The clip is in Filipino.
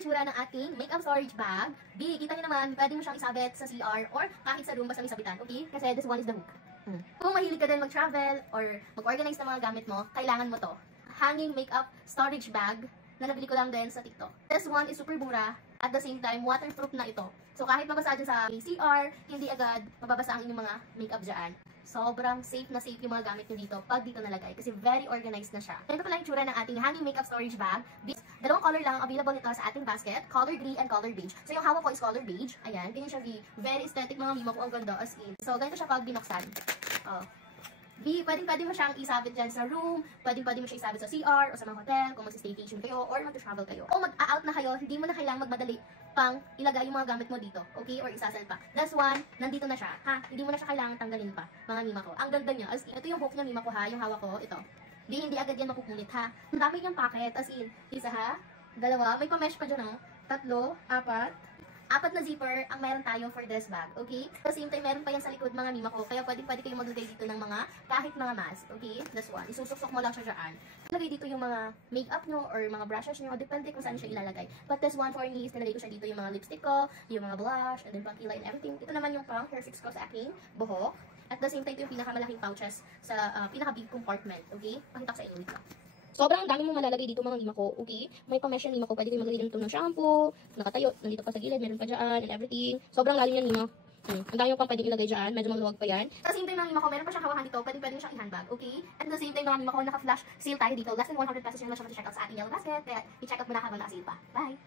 itsura ng ating makeup storage bag. B, kita niyo naman, pwede mo siyang isabit sa CR or kahit sa room basta may sabitan, okay? Kasi this one is the hook. Kung mahilig ka din mag-travel or mag-organize ng mga gamit mo, kailangan mo to. Hanging makeup storage bag na nabili ko lang din sa TikTok. This one is super mura. At the same time, waterproof na ito. So kahit mabasa dyan sa CR, hindi agad mababasa ang inyong mga makeup dyan. Sobrang safe na safe yung mga gamit nyo dito pag dito nalagay kasi very organized na siya. Ito pala yung tsura ng ating hanging makeup storage bag. Dalawang color lang ang available nito sa ating basket, color gray and color beige. So yung hawak ko is color beige. Ayan, ganyan siya V. Very aesthetic mga mima ko, ang ganda as in. So ganito siya pag binuksan. Oh. B, pwede mo siyang isabit dyan sa room, pwede mo siya isabit sa CR o sa mga hotel, kung mag-staycation kayo or mag-travel kayo. O mag-out na kayo, hindi mo na kailangang magmadali pang ilagay yung mga gamit mo dito, okay? Or isasal pa. This one, nandito na siya, ha? Hindi mo na siya kailangang tanggalin pa, mga mima ko. Ang ganda niya, as in, ito yung hook niya mima ko ha, yung hawak ko, ito. B, hindi agad yan makukulit ha. Ang dami niyang packet, as in, isa ha, dalawa, may pa-mesh pa dyan oh, tatlo, apat na zipper ang meron tayo for this bag, okay? At the same time, meron pa yan sa likod mga mima ko, kaya pwede kayo maglagay dito ng mga, kahit mga mask, okay? This one, isusuksok mo lang siya dyan. Ilagay dito yung mga makeup nyo or mga brushes nyo, depende kung saan siya ilalagay. But this one for me is nilagay ko siya dito yung mga lipstick ko, yung mga blush, and then pang kilay and everything. Ito naman yung pang hair fix ko sa aking buhok. At the same time, ito yung pinakamalaking pouches sa pinaka-big compartment, okay? Pakita ko sa inyo dito. Sobrang dami mong malalagay dito mga lima ko, okay? May pa-mesh yan lima ko, pwede kayo maglagay dito ng shampoo, nakatayo, nandito pa sa gilid, meron pa dyan, and everything. Sobrang lalim yan lima. Ang dami mo pang pwedeng ilagay dyan, medyo maluwag pa yan. Sa same time mga lima ko, meron pa siyang hawakan dito, pwede siyang i-handbag, okay? And the same time mga lima ko, naka-flash sale tayo dito. Less than 100 pesos yung naman siya check out sa ating yellow basket, kaya i-check out mo na habang naka-sale pa. Bye!